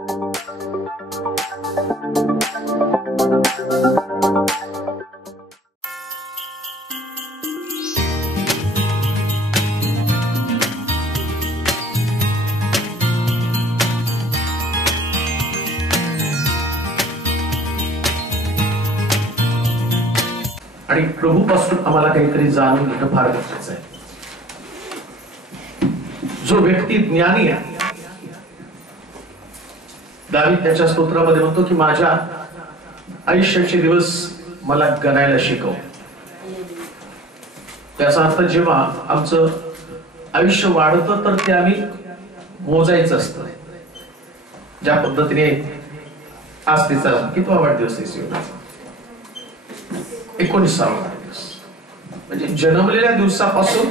आणि प्रभूपासून आम्हाला काहीतरी जाणून घेणं फार गरजेचं आहे. जो व्यक्ती ज्ञानी आहे, दावीद त्याच्या स्तोत्रामध्ये म्हणतो की माझ्या आयुष्याचे दिवस मला गणायला शिकव. त्याचा अर्थ जेव्हा आमचं आयुष्य वाढतं तर ते आम्ही मोजायचं असतं. ज्या पद्धतीने आज तिचा कितवा वाढदिवस आहे? 19वा वाढदिवस. म्हणजे जन्मलेल्या दिवसापासून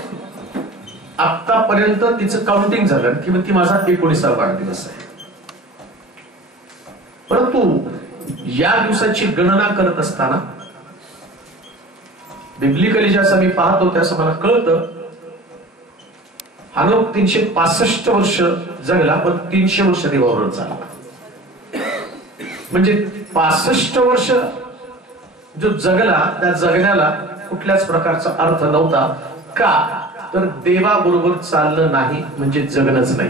आतापर्यंत तिचं काउंटिंग झालं की ती माझा 19वा वाढदिवस आहे. परंतु या दिवसाची गणना करत असताना बिब्लिकली जसं मी पाहतो त्याचं मला कळतं, हनोक 365 वर्ष जगला, पण 300 वर्ष देवाबरोबर चालला. म्हणजे 65 वर्ष जो जगला त्या जगण्याला कुठल्याच प्रकारचा अर्थ नव्हता. का तर देवाबरोबर चाललं नाही म्हणजे जगणच नाही.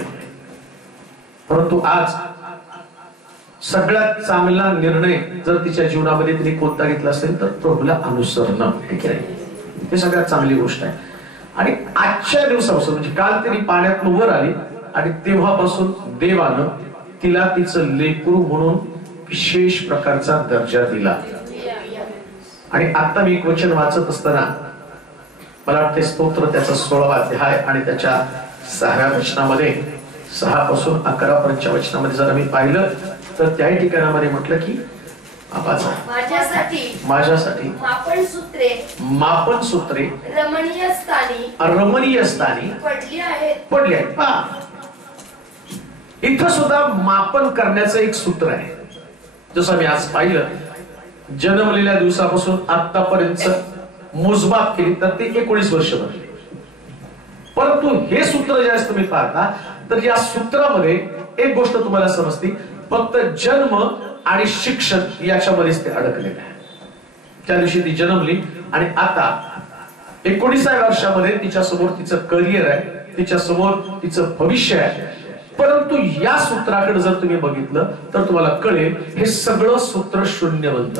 परंतु आज सगळ्यात चांगला निर्णय जर तिच्या जीवनामध्ये तिने कोणता घेतला असेल तर प्रभूला अनुसरणं हे सगळ्यात चांगली गोष्ट आहे. आणि आजच्या दिवसापासून म्हणजे काल तरी पाण्यातून वर आली आणि तेव्हापासून देवानं तिला तिचं लेकरू म्हणून विशेष प्रकारचा दर्जा दिला. आणि आता मी एक वचन वाचत असताना मला वाटते स्तोत्र त्याचा 16वा अध्याय आणि त्याच्या 6व्या वचनामध्ये 6 पासून 11 पर्यंतच्या वचनामध्ये जर मी पाहिलं तर त्याही ठिकाणामध्ये म्हटलं की माझ्यासाठी मापन सूत्रे रमणीय स्थानी पडली आहेत. इथं सुद्धा मापन करण्याचं एक सूत्र आहे. जसं मी आज पाहिलं, जन्मलेल्या दिवसापासून आतापर्यंत मोजमाप केली तर ते 19 वर्ष बनले. परंतु हे सूत्र जे तुम्ही पाहता तर या सूत्रामध्ये एक गोष्ट तुम्हाला समजते, फक्त जन्म आणि शिक्षण याच्यामध्येच ते अडकलेलं आहे. त्या दिवशी ती जन्मली आणि आता 19व्या वर्षामध्ये तिच्या समोर तिचं करिअर आहे, तिच्या समोर तिचं भविष्य आहे. परंतु या सूत्राकडे जर तुम्ही बघितलं तर तुम्हाला कळेल हे सगळं सूत्र शून्यवंत.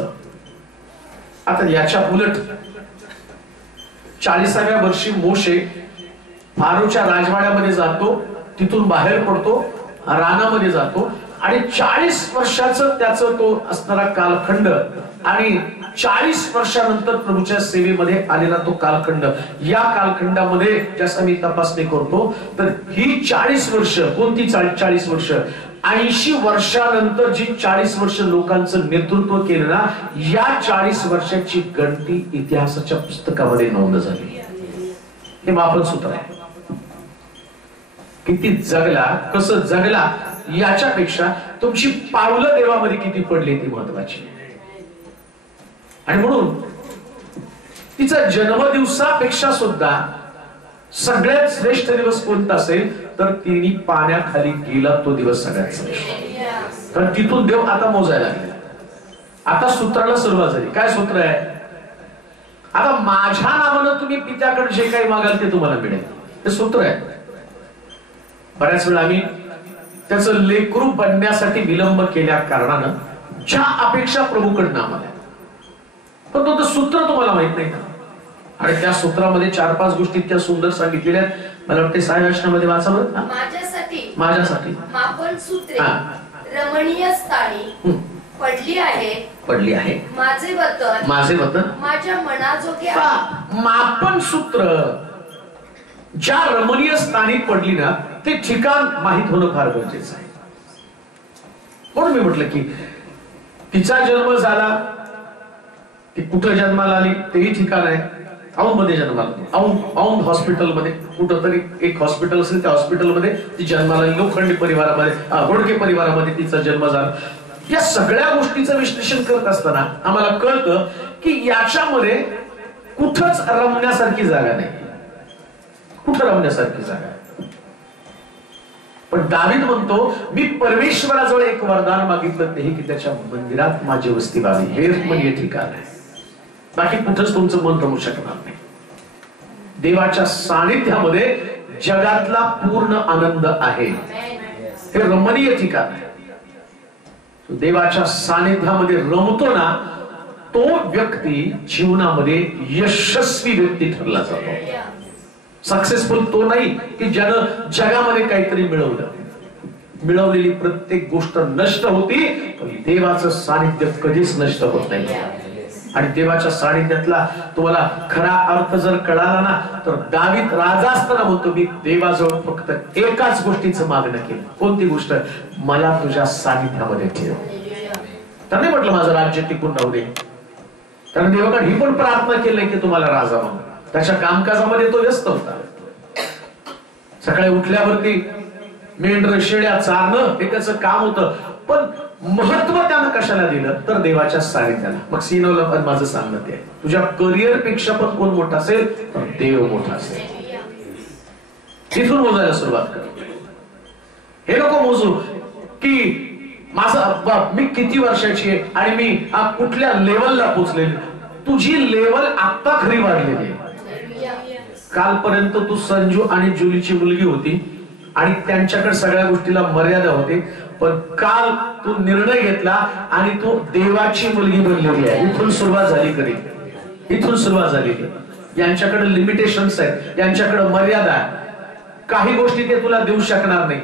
आता याच्या उलट 40व्या वर्षी मोशे फारोच्या राजवाड्यामध्ये जातो, तिथून बाहेर पडतो, रानामध्ये जातो आणि 40 वर्षाचं त्याचं तो असणारा कालखंड आणि 40 वर्षानंतर प्रभूच्या सेवेमध्ये आलेला तो कालखंड, या कालखंडामध्ये जसं मी तपासणी करतो तर ही 40 वर्ष कोणती 40 वर्ष, 80 वर्षानंतर जी 40 वर्ष लोकांचं नेतृत्व केलं ना, या 40 वर्षाची गणती इतिहासाच्या पुस्तकामध्ये नोंद झाली. हे मापन सूत्र आहे. किती जगला, कसं जगला याच्यापेक्षा तुमची पावलं देवामध्ये किती पडली ती महत्वाची. आणि म्हणून तिचा जन्मदिवसापेक्षा सुद्धा सगळ्यात श्रेष्ठ दिवस कोणता असेल तर तिने पाण्याखाली गेला तो दिवस सगळ्यात श्रेष्ठ. कारण तिथून देव आता मोजायला लागले. आता सूत्राला सुरुवात झाली. काय सूत्र आहे? आता माझ्या नावानं तुम्ही पित्याकडे जे काही मागाल ते तुम्हाला मिळेल, हे सूत्र आहे. बऱ्याच वेळा आम्ही त्याचं लेकरू बनण्यासाठी विलंब केल्या कारणानं ज्या अपेक्षा प्रभूकडनं आम्हाला, पण तो सूत्र तुम्हाला माहित नाही. आणि त्या सूत्रामध्ये 4-5 गोष्टी इतक्या सुंदर सांगितलेल्या आहेत. मला वाटते 6व्या वचनामध्ये वाचावं. माझ्यासाठी मापन सूत्रे रमणीय स्थानी पडली आहे माझे वतन माझ्या मनाजोगे. मापन सूत्र ज्या रमणीय स्थानी पडली ना, ते ठिकाण माहित होणं फार गरजेचं आहे. म्हणून मी म्हटलं की तिचा जन्म झाला, ती कुठं जन्माला आली तेही ठिकाण आहे. औंध मध्ये जन्माला, औंध हॉस्पिटलमध्ये, कुठं तरी एक हॉस्पिटल असेल त्या हॉस्पिटलमध्ये ती जन्माला, लोखंडी परिवारामध्ये, घोडके परिवारामध्ये तिचा जन्म झाला. या सगळ्या गोष्टीचं विश्लेषण करत असताना आम्हाला कळतं की याच्यामध्ये कुठंच रमण्यासारखी जागा नाही. कुठं रमण्यासारखी जागा? पण दावीद म्हणतो मी परमेश्वराजवळ एक वरदान मागितलं तेही की त्याच्या मंदिरात माझी वस्ती व्हावी, हेच म्हणजे ठिकाण आहे. बाकी कुठंच तुमचं मन रमू शकणार नाही. देवाच्या सानिध्यामध्ये जगातला पूर्ण आनंद आहे. हे रमणीय ठिकाण आहे. देवाच्या सानिध्यामध्ये रमतो ना तो व्यक्ती जीवनामध्ये यशस्वी व्यक्ती ठरला जातो. सक्सेसफुल तो नाही की ज्यानं जगामध्ये काहीतरी मिळवलं. मिळवलेली प्रत्येक गोष्ट नष्ट होती, पण देवाचं सानिध्य कधीच नष्ट होत नाही. आणि देवाच्या सानिध्यातला तुम्हाला खरा अर्थ जर कळाला ना तर दावीद राजा असताना म्हणतो मी देवाजवळ फक्त एकाच गोष्टीचं मागणं केलं. कोणती गोष्ट? मला तुझ्या सानिध्यामध्ये ठेव. त्याने म्हटलं माझं राज्य टिकून राहू दे. कारण देवाकडे ही पण प्रार्थना केली की तुम्हाला राजा म्हणून. त्याच्या कामकाजामध्ये तो व्यस्त होता. सकाळी उठल्यावरती मेंढर शेळ्या चारणं हे त्याचं काम होतं, पण महत्व त्यानं कशाला दिलं तर देवाच्या सानिध्याला. मग सीनोला पण माझं सांगणं ते तुझ्या करिअर पेक्षा पण कोण मोठा असेल तर देव मोठा असेल. तिथून मोजायला सुरुवात कर. हे नको मोजू की माझा मी किती वर्षाची आहे आणि मी कुठल्या लेवलला पोहोचलेली. तुझी लेवल आता खरी वाढलेली आहे. कालपर्यंत तू संजू आणि जुलीची मुलगी होती आणि त्यांच्याकडे सगळ्या गोष्टीला मर्यादा होती, पण काल तू निर्णय घेतला आणि तू देवाची मुलगी बनलेली आहे. इथून सुरुवात झाली खरी. इथून सुरुवात झालेली. यांच्याकडे लिमिटेशन्स आहेत, यांच्याकडे मर्यादा आहे. काही गोष्टी ते तुला देऊ शकणार नाही.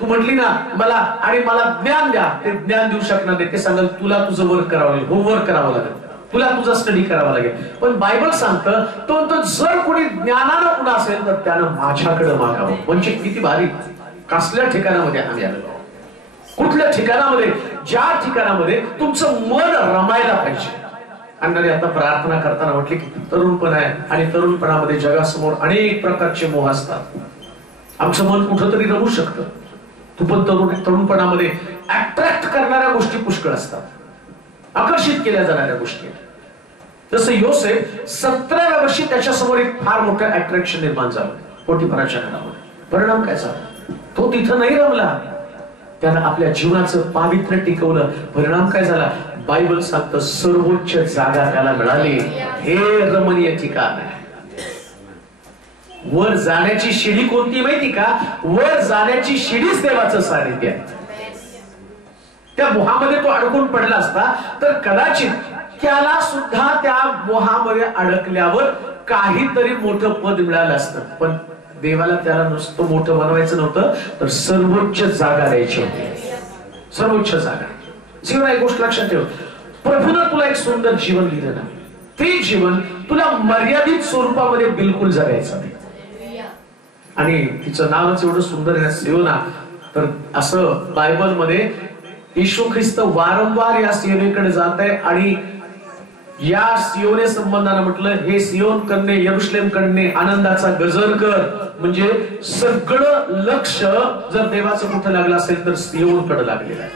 तू म्हटली ना मला ज्ञान द्या, ते ज्ञान देऊ शकणार नाही. ते सांगाल तुला तुझं वर्क करावं लागेल, होमवर्क करावं लागेल, तुला तुझा स्टडी करावा लागेल. पण बायबल सांगतं तो जर कोणी ज्ञानानं पुढे असेल तर त्यानं माझ्याकडे मागावं. म्हणजे किती भारी. कसल्या ठिकाणामध्ये आम्ही आलो, कुठल्या ठिकाणामध्ये? ज्या ठिकाणामध्ये तुमचं मन रमायला पाहिजे. आणि आता प्रार्थना करताना म्हटले की तरुणपण आहे आणि तरुणपणामध्ये जगासमोर अनेक प्रकारचे मोह असतात. आमचं मन कुठंतरी रमू शकतं. तू पण तरुणपणामध्ये अट्रॅक्ट करणाऱ्या गोष्टी पुष्कळ असतात, आकर्षित केल्या जाणाऱ्या गोष्टी. जसं योसेफ 17व्या वर्षी त्याच्यासमोर एक फार मोठं अट्रॅक्शन निर्माण झालं पोटिफाराच्या घरामध्ये. परिणाम काय झाला? तो तिथं नाही रमला. त्यानं आपल्या जीवनाचं पावित्र्य टिकवलं. परिणाम काय झाला? बायबल सांगतं सर्वोच्च जागा त्याला मिळाली. हे रमणीय ठिकाण आहे. वर जाण्याची शिडी कोणती माहिती का? वर जाण्याची शिडीच देवाचं सानिध्य आहे. त्या मोहामध्ये तो अडकून पडला असता तर कदाचित त्याला सुद्धा त्या मोहामध्ये अडकल्यावर काहीतरी मोठं पद मिळालं असतं. पण देवाला त्याला नुसतं मोठं बनवायचं नव्हतं, तर सर्वोच्च जागा द्यायची होती. सर्वोच्च जागा. जीवन एक गोष्ट लक्षात ठेव, प्रभूनं तुला एक सुंदर जीवन दिलं ना, ते जीवन तुला मर्यादित स्वरूपामध्ये बिलकुल जगायचं नाही. आणि तिचं नावच एवढं सुंदर आहे सियोना. तर असं बायबल मध्ये येशू ख्रिस्त वारंवार या सियोनेकडे जात आहे आणि या सियोने संबंधाने म्हटलं हे सियोन कन्ये, यरुशलेम कन्ये आनंदाचा गजर कर. म्हणजे सगळं लक्ष जर देवाचं कुठं लागलं असेल तर सियोनकडे लागलेलं आहे.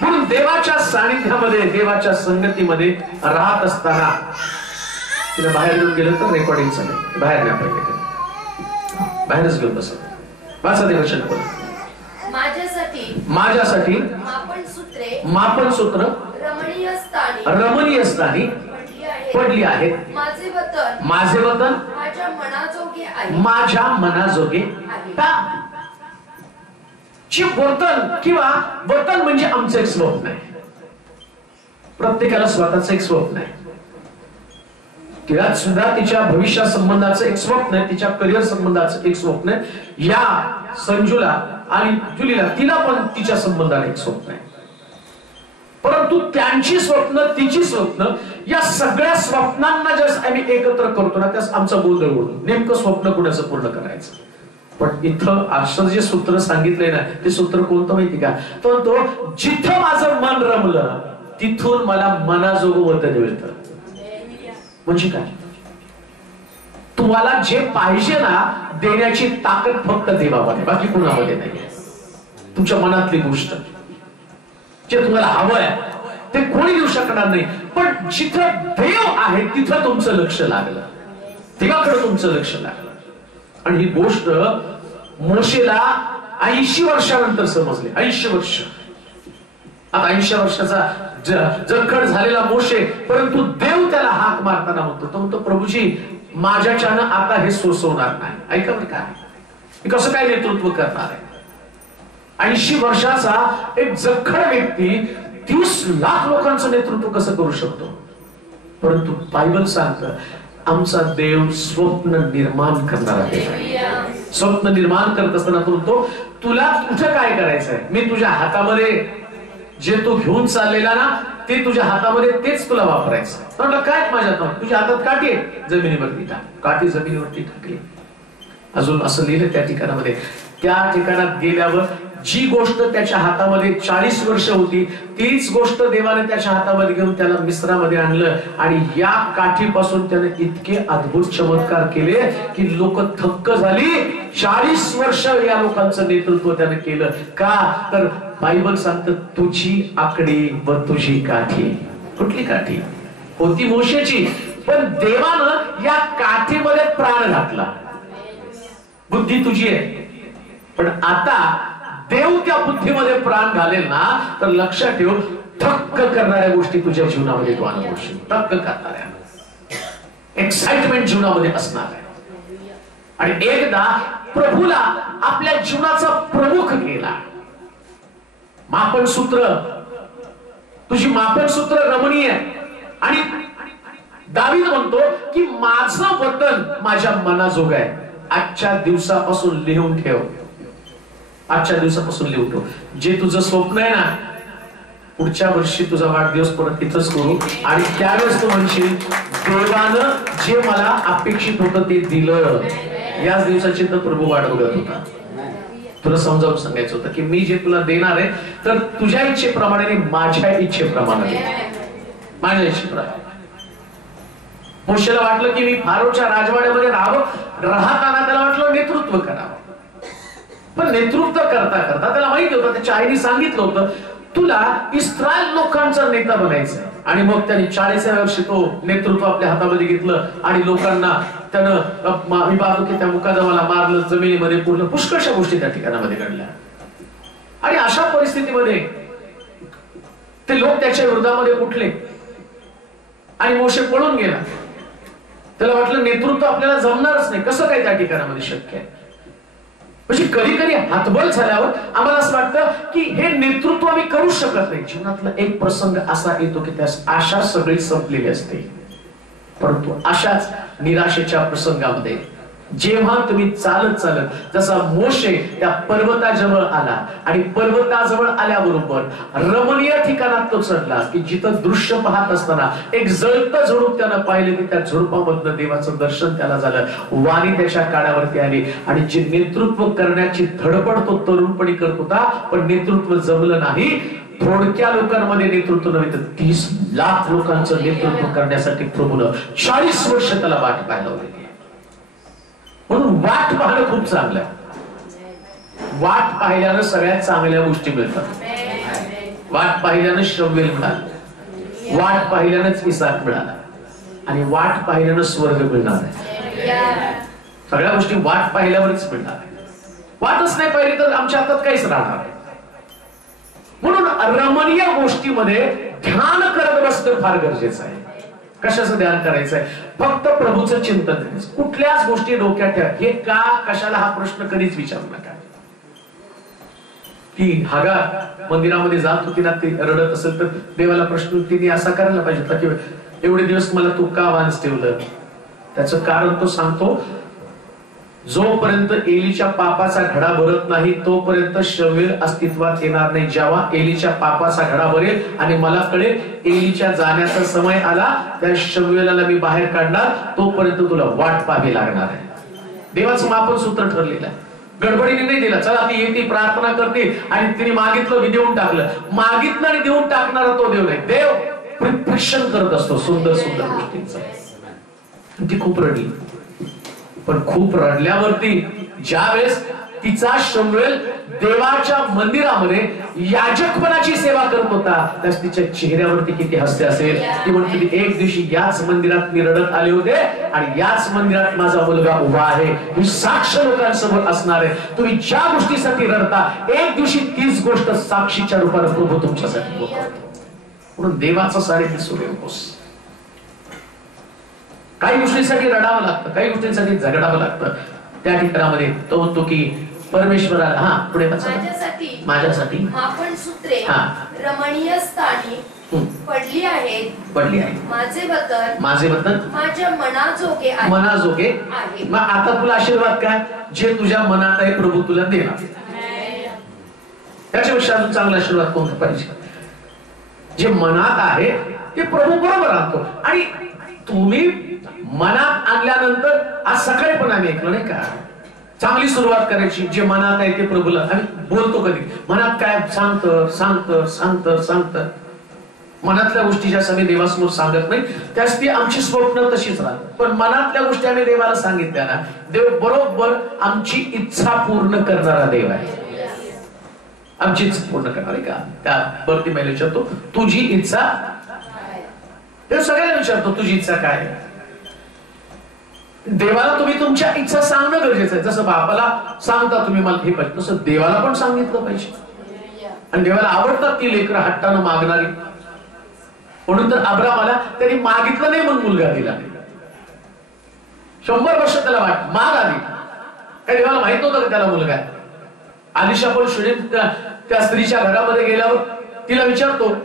म्हणून देवाच्या सानिध्यामध्ये, देवाच्या संगतीमध्ये राहत असताना तिला बाहेर घेऊन गेलं तर रेकॉर्डिंग चालेल. बाहेर नाही पाहिजे, बाहेरच घेऊन बस. वाचा देवचन बोल. माझ्यासाठी मापन सूत्र रमणीय स्थानी पडली आहेत. माझे वतन माझ्या मनाजोगे. वतन किंवा वतन म्हणजे आमचं एक स्वप्न आहे. प्रत्येकाला स्वतःचं एक स्वप्न आहे. तिला सुद्धा तिच्या भविष्या संबंधाचं एक स्वप्न आहे, तिच्या करिअर संबंधाचं एक स्वप्न आहे. या संजूला आणि जुलीला, तिला पण तिच्या संबंधाला एक स्वप्न आहे. परंतु त्यांची स्वप्न, तिची स्वप्न, या सगळ्या स्वप्नांना जर आम्ही एकत्र करतो ना त्यास आमचा गोंधळ उडतो. नेमकं स्वप्न कुणाचं पूर्ण करायचं. पण इथं असं जे सूत्र सांगितलंय ना, ते सूत्र कोणतं माहिती का? तो जिथं माझं मन रमलं तिथून मला मनाजोगं वतन मिळतं. म्हणजे काय? तुम्हाला जे पाहिजे ना देण्याची ताकद फक्त देवामध्ये, बाकी कुणामध्ये नाही. तुमच्या मनातली गोष्ट जे तुम्हाला हवं आहे ते कोणी देऊ शकणार नाही. पण जिथं देव आहे तिथं तुमचं लक्ष लागलं, देवाकडे तुमचं लक्ष लागलं. आणि ही गोष्ट मोशेला 80 वर्षानंतर समजले. 80 वर्ष. आता 80 वर्षाचा जखड झालेला मोशे, परंतु देव त्याला हाक मारताना म्हणतो, तो म्हणतो प्रभूजी माझ्याच्यानं आता हे सोसवणार नाही. ऐका बरं काय, मी कसं काय नेतृत्व करणार आहे. 80 वर्षाचा एक जखड व्यक्ती 30 लाख लोकांचं नेतृत्व कसं करू शकतो. परंतु बायबल सांगतं आमचा देव स्वप्न निर्माण करणारा देव. स्वप्न निर्माण करत असताना तो म्हणतो तुला तुझं काय करायचंय, मी तुझ्या हातामध्ये जे तू घेऊन चाललेला ना ते तुझ्या हातामध्ये तेच तुला वापरायचं. म्हटलं काय माझ्या हातात, तुझ्या हातात काठी आहे, जमिनीवरती टाक. काठी जमिनीवरती टाकली. अजून असं लिहिलं त्या ठिकाणामध्ये, त्या ठिकाणात गेल्यावर जी गोष्ट त्याच्या हातामध्ये 40 वर्ष होती तीच गोष्ट देवाने त्याच्या हातामध्ये घेऊन त्याला मिस्रामध्ये आणलं आणि या काठीपासून त्याने इतके अद्भुत चमत्कार केले की लोक थक्क झाली. 40 वर्ष या लोकांचं नेतृत्व त्याने केलं. का तर बायबल सांगतं तुझी आकडी व तुझी काठी. कुठली काठी होती मोशेची, पण देवानं या काठीमध्ये प्राण घातला. बुद्धी तुझी आहे, पण आता देव त्या बुद्धीमध्ये प्राण घालेल ना तर लक्षात ठेव थक्क करणाऱ्या गोष्टी तुझ्या जीवनामध्ये तू अनुभवशील. थक्क करणाऱ्या एक्साइटमेंट जीवनामध्ये असणार आहे. आणि एकदा प्रभूला आपल्या जीवनाचा प्रमुख केला. मापनसूत्र, तुझी मापनसूत्र रमणीय आणि दावीद म्हणतो की माझं वतन माझ्या मनाजोग आहे. आजच्या दिवसापासून लिहून ठेव. आजच्या दिवसापासून लिहून ठेव. जे तुझं स्वप्न आहे ना पुढच्या वर्षी तुझा वाढदिवस परत इथंच करू आणि त्यावेळेस तू म्हणशील देवानं जे मला अपेक्षित होतं ते दिलं. याच दिवसाची तर प्रभू वाट बघत होता. तुला समजावून सांगायचं होतं की मी जे तुला देणार आहे तर तुझ्या इच्छेप्रमाणे नाही, माझ्या इच्छेप्रमाणे. माझ्या इच्छेप्रमाणे. मोशेला वाटलं की मी फारोच्या राजवाड्यामध्ये राहताना त्याला वाटलं नेतृत्व करावं. पण नेतृत्व करता करता त्याला माहिती होतं, त्याच्या आईने सांगितलं होतं तुला इस्रायल लोकांचा नेता बनायचं. आणि मग त्याने 40व्या वर्षी तो नेतृत्व आपल्या हातामध्ये घेतलं आणि लोकांना त्यानं मी पाहतो की त्या मुकादमाला मारलं, जमिनीमध्ये पुरलं, पुष्कळशा गोष्टी त्या ठिकाणामध्ये घडल्या. आणि अशा परिस्थितीमध्ये ते लोक त्याच्या विरोधामध्ये उठले आणि मोशे पळून गेला. त्याला वाटलं नेतृत्व आपल्याला जमणारच नाही, कसं काय त्या ठिकाणामध्ये शक्य आहे. म्हणजे कधी कधी हातबल झाल्यावर आम्हाला असं वाटतं की हे नेतृत्व आम्ही करू शकत नाही. जीवनातला एक प्रसंग असा येतो की त्यास आशा सगळी संपलेली असते. परंतु अशाच निराशेच्या प्रसंगामध्ये जेव्हा तुम्ही चालत चालत जसा मोशे त्या पर्वताजवळ आला आणि पर्वताजवळ आल्याबरोबर रमणीय ठिकाणात तो चढला की जिथं दृश्य पाहत असताना एक जळतं झुडूप त्यानं पाहिलं की त्या झुडपामधनं देवाचं दर्शन त्याला झालं. वाणी त्याच्या कानावरती आली आणि जे नेतृत्व करण्याची धडपड तो तरुणपणी करत होता पण नेतृत्व जमलं नाही. थोडक्या लोकांमध्ये नेतृत्व नव्हे तर 30 लाख लोकांचं नेतृत्व करण्यासाठी प्रभूनं 40 वर्ष त्याला वाट पाहायला होती. म्हणून वाट पाहणं खूप चांगलं आहे. वाट पाहिल्यानं सगळ्यात चांगल्या गोष्टी मिळतात. वाट पाहिल्यानं शव्वेल मिळालं, वाट पाहिल्यानंच इसाक मिळाला आणि वाट पाहिल्यानं स्वर्ग मिळणार आहे. सगळ्या गोष्टी वाट पाहिल्यावरच मिळणार आहे. वाटच नाही पाहिली तर आमच्या हातात काहीच राहणार आहे. म्हणून रमणीय गोष्टीमध्ये ध्यान करत बसणं फार गरजेचं आहे. कशाचं ध्यान करायचंय? फक्त प्रभूचं चिंतन करायचं. कुठल्याच गोष्टी डोक्यात ठेवा. हे का कशाला हा प्रश्न कधीच विचारू नका. ती हागार मंदिरामध्ये जात होती ना, ती रडत असेल तर देवाला प्रश्न तिने असा करायला पाहिजे होता की एवढे दिवस मला तू का वांस ठेवलं. त्याचं कारण तो सांगतो, जोपर्यंत एलीच्या पापाचा घडा भरत नाही तोपर्यंत शव्वेल अस्तित्वात येणार नाही. जेव्हा एलीच्या पापाचा घडा भरेल आणि मला कळेल एलीच्या जाण्याचा समय आला त्या शव्वेलाला मी बाहेर काढणार, तोपर्यंत तुला वाट पाहावी लागणार आहे. देवाचं मापन सूत्र ठरलेलं आहे. गडबडीने नाही दिला. चला ती येते प्रार्थना करते आणि तिने मागितलं मी देऊन टाकलं. मागितलं आणि देऊन टाकणारा तो देव नाही. देव प्रिपरेशन करत असतो सुंदर सुंदर गोष्टींचं. ती खूप रडली. पण खूप रडल्यावरती ज्या वेळेस तिचा शमूएल देवाच्या मंदिरामध्ये याजकपणाची सेवा करत होता, त्यास तिच्या चेहऱ्यावरती किती हास्य असेल. ती म्हणते एक दिवशी याच मंदिरात मी रडत आले होते आणि याच मंदिरात माझा मुलगा उभा आहे. ही साक्ष लोकांसमोर असणार आहे. तुम्ही ज्या गोष्टीसाठी रडता एक दिवशी तीच गोष्ट साक्षीच्या रूपाने प्रभू तुमच्यासाठी म्हणून देवाचा सानिध्य सुरू नकोस. काही गोष्टींसाठी रडावं लागतं, काही गोष्टींसाठी झगडावं लागतं. त्या ठिकाणामध्ये तो म्हणतो की परमेश्वराला पुढे माझ्यासाठी मापन सूत्रे रमणीय स्थानी पडली आहेत. माझे वतन माझ्या मनाजोगे आहे. मग आता तुला आशीर्वाद काय? जे तुझ्या मनात आहे प्रभू तुला देणार. त्याच्यापेक्षा अजून चांगला आशीर्वाद कोणता पाहिजे? जे मनात आहे ते प्रभू बरोबर आणतो. आणि तुम्ही मनात आणल्यानंतर आज सकाळी पण आम्ही ऐकलं नाही का, चांगली सुरुवात करायची. जे मनात आहे ते प्रभूला आम्ही बोलतो. कधी मनात काय सांगत मनातल्या गोष्टी ज्या आम्ही देवासमोर सांगत नाही त्यास ती आमची स्वप्न तशीच राहतात. पण मनातल्या गोष्टी आम्ही देवाला सांगितल्या ना, देव बरोबर आमची इच्छा पूर्ण करणारा देव आहे. आमची इच्छा पूर्ण करणार आहे का? त्या वरती मला विचारतो तुझी इच्छा, देव सगळ्यांना विचारतो तुझी इच्छा काय? देवाला तुम्ही तुमच्या इच्छा सांगणं गरजेचं आहे. जसं बापाला सांगता तुम्ही मला हे पाहिजे, तसं देवाला पण सांगितलं पाहिजे. आणि देवाला आवडतात ती लेकरं हट्टानं मागणारी. म्हणून तर अब्रामाला त्यांनी मागितलं नाही म्हणून मुलगा दिला. 100 वर्ष त्याला माग आली, काय देवाला माहित नव्हतं का त्याला मुलगा आहे. आलिशा पण त्या स्त्रीच्या घरामध्ये गेल्यावर तिला विचारतो,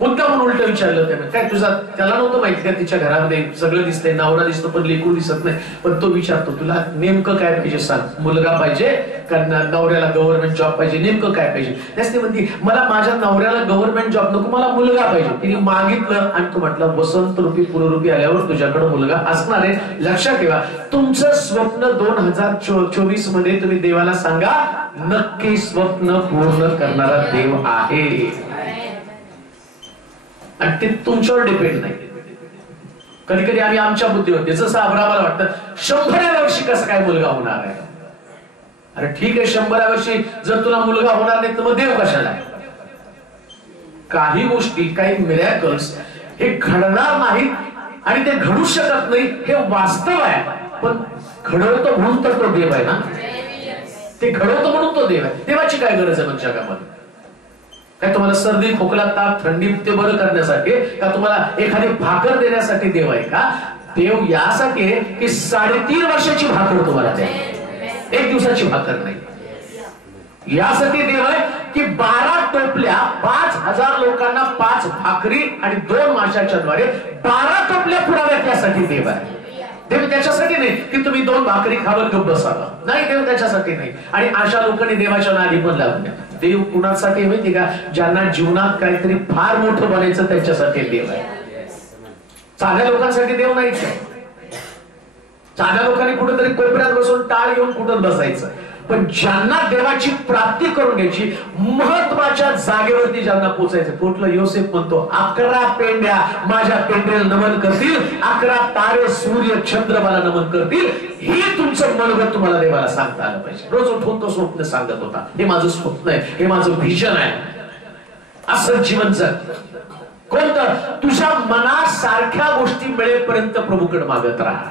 मुद्दा म्हणून उलट विचारलं त्याने, काय तुझा त्याला नव्हतं माहिती का तिच्या घरामध्ये सगळं दिसतंय, नवरा दिसतो पण लेकरू दिसत नाही. पण तो विचारतो तुला नेमकं काय पाहिजे सांग, मुलगा पाहिजे का नवऱ्याला गव्हर्नमेंट जॉब पाहिजे, नेमकं काय पाहिजे? त्याच ते म्हणते मला माझ्या नवऱ्याला गव्हर्नमेंट जॉब नको, मला मुलगा पाहिजे. तिने मागितलं आणि तो म्हटलं वसंत रूपी पुनरुपी आल्यावर तुझ्याकडे मुलगा असणार आहे. लक्षात ठेवा तुमचं स्वप्न 2024 मध्ये तुम्ही देवाला सांगा, नक्की स्वप्न पूर्ण करणारा देव आहे. आणि ते तुमच्यावर डिपेंड नाही. कधी कधी आम्ही आमच्या बुद्धीवर जसं अब्रामाला वाटतं 100व्या वर्षी कसं काय मुलगा होणार आहे. अरे ठीक आहे 100व्या वर्षी जर तुला मुलगा होणार नाही तर मग देव कशाला? काही गोष्टी काही मिरॅकल्स हे घडणार नाहीत आणि ते घडू शकत नाही हे वास्तव आहे. पण घडवतो म्हणून तर तो देव आहे ना, ते घडवतो म्हणून तो देव आहे. देवाची काय गरज आहे मग जगामध्ये? काय तुम्हाला सर्दी खोकला ताप थंडी ते बरं करण्यासाठी का तुम्हाला एखादी भाकर देण्यासाठी देव आहे का? देव यासाठी आहे की 3.5 वर्षाची भाकर तुम्हाला द्या, 1 दिवसाची भाकर नाही. यासाठी देव आहे की 12 टोपल्या 5,000 लोकांना 5 भाकरी आणि 2 माशाच्या द्वारे 12 टोपल्या पुराव्यात यासाठी देव आहे. देव त्याच्यासाठी नाही की तुम्ही 2 भाकरी खावर गप्प बसावा, नाही. देव त्याच्यासाठी नाही. आणि अशा लोकांनी देवाच्या नादी पण लागू नये. देव कुणासाठी माहिती का? ज्यांना जीवनात काहीतरी फार मोठं बनायचं त्याच्यासाठी देव आहे. साध्या लोकांसाठी देव नाहीच आहे. साध्या लोकांनी कुठेतरी कोपऱ्यात बसून टाळ घेऊन कुठं बसायचं. पण ज्यांना देवाची प्राप्ती करून घ्यायची, महत्वाच्या जागेवरती ज्यांना पोहोचायचं, कुठलं योसेफ म्हणतो 11 पेंड्या माझ्या पेंड्याला नमन करतील, 11 तारे सूर्य चंद्र मला नमन करतील. हे तुमचं मनोगत तुम्हाला देवाला सांगता आलं पाहिजे. रोज उठून तो स्वप्न सांगत होता, हे माझं स्वप्न आहे, हे माझं व्हिजन आहे. असं जीवन जग. कोणतं? तुझ्या मनासारख्या गोष्टी मिळेपर्यंत प्रभूकडे मागत राहा.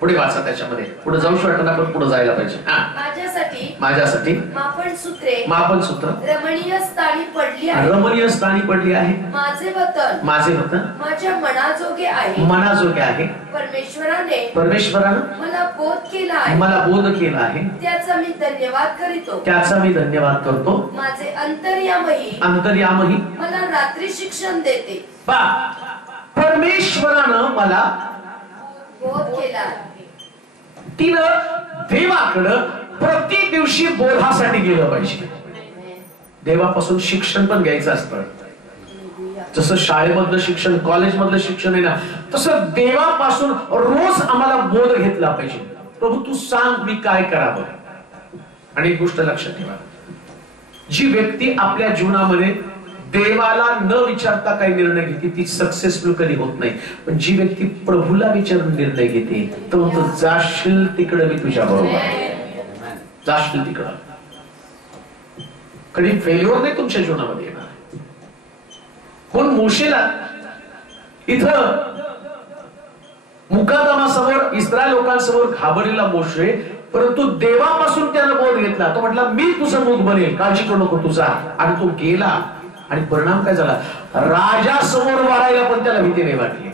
पुढे वाचा, त्याच्यामध्ये पुढे जाऊ शकतो आपण, पुढे जायला पाहिजे. माझ्यासाठी मापन सूत्र रमणीय स्थानी पडली आहे. माझे वतन माझ्या मनाजोगे आहे. परमेश्वरानं मला बोध केला आहे. त्याचा मी धन्यवाद करतो. माझे अंतर्यामही मला रात्री शिक्षण देते. परमेश्वरानं मला बोध केला. तिनं देवाकडं प्रति दिवशी बोधासाठी गेलं पाहिजे. देवापासून शिक्षण पण घ्यायचं असतं. जसं शाळेमधलं शिक्षण, कॉलेजमधलं शिक्षण आहे ना, तसं देवापासून रोज आम्हाला बोध घेतला पाहिजे. प्रभू तू सांग मी काय करावं. आणि एक गोष्ट लक्षात ठेवा, जी व्यक्ती आपल्या जीवनामध्ये देवाला न विचारता काही निर्णय घेते ती सक्सेसफुल कधी होत नाही. पण जी व्यक्ती प्रभूला विचारून निर्णय घेते तो जाशील तिकडे मी तुझ्या बरोबर आहे. जाशील तिकडं. कधी फेल्युअर नाही तुमच्या जीवनामध्ये येणार. कोण मोशेला इथं मुकादमासमोर इस्रायल लोकांसमोर घाबरलेला मोशे, परंतु देवापासून त्यानं बोध घेतला. तो म्हटला मी तुझं मुख बनेल, काळजी करू नको तुझा. आणि तो गेला आणि परिणाम काय झाला, राजा समोर वाढायला पण त्याला भीती नाही वाटली.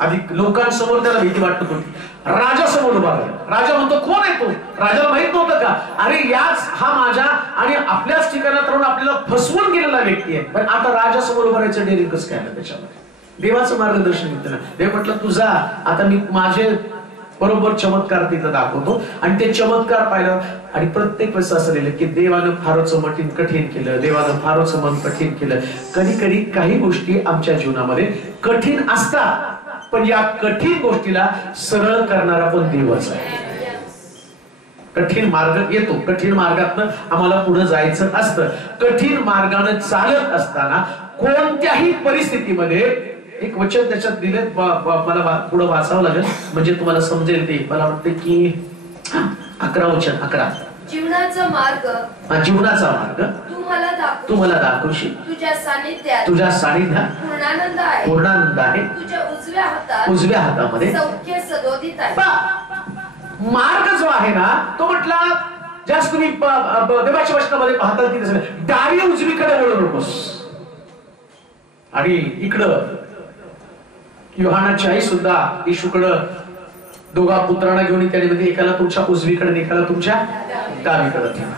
आधी लोकांसमोर त्याला भीती वाटत होती, राजा समोर उभा राहिला. राजा म्हणतो कोण आहे तो? राजाला माहित नव्हतं का, अरे याच हा माझा आणि आपल्याच ठिकाणात राहून आपल्याला फसवून गेलेला व्यक्ती आहे. पण आता राजा समोर उभं राहायचं डेअरिंग कसं काय आलं त्याच्यामध्ये? देवाचं मार्गदर्शन घेतलं. देव म्हटलं तुझा आता मी माझे बरोबर चमत्कार तिथं दाखवतो. आणि ते चमत्कार पाहिलं आणि प्रत्येक वेळेस असं लिहिलं की देवानं फारच मटीन कठीण केलं, देवानं फारच मन कठीण केलं. कधी कधी काही गोष्टी आमच्या जीवनामध्ये कठीण असतात, पण या कठीण गोष्टीला सरळ करणारा पण देवच आहे. कठीण मार्ग येतो, कठीण मार्गातनं आम्हाला पुढे जायचं असतं. कठीण मार्गाने चालत असताना कोणत्याही परिस्थितीमध्ये एक वचन त्याच्यात दिले, मला पुढे वाचावं लागेल म्हणजे तुम्हाला समजेल. ते मला वाटतं की 11 वचन 11. जीवनाचा मार्ग, जीवनाचा मार्ग तू मला दाखवशील. तुझ्या सानिध्यात पूर्णानंद आहे, पूर्णानंद आहे. तुझ्या उजव्या हातामध्ये सौख्य सदोदित आहे. मार्ग जो आहे ना तो म्हटला, जास्त तुम्ही देवाच्या वचनामध्ये पाहता की डावी उजवीकडे वळू नकोस. आणि इकडं योहानाची आई सुद्धा येशूकडं दोघा पुत्रांना घेऊन त्याने एकाला तुमच्या उजवीकडे एकाला तुमच्या डावीकडे ठेवा.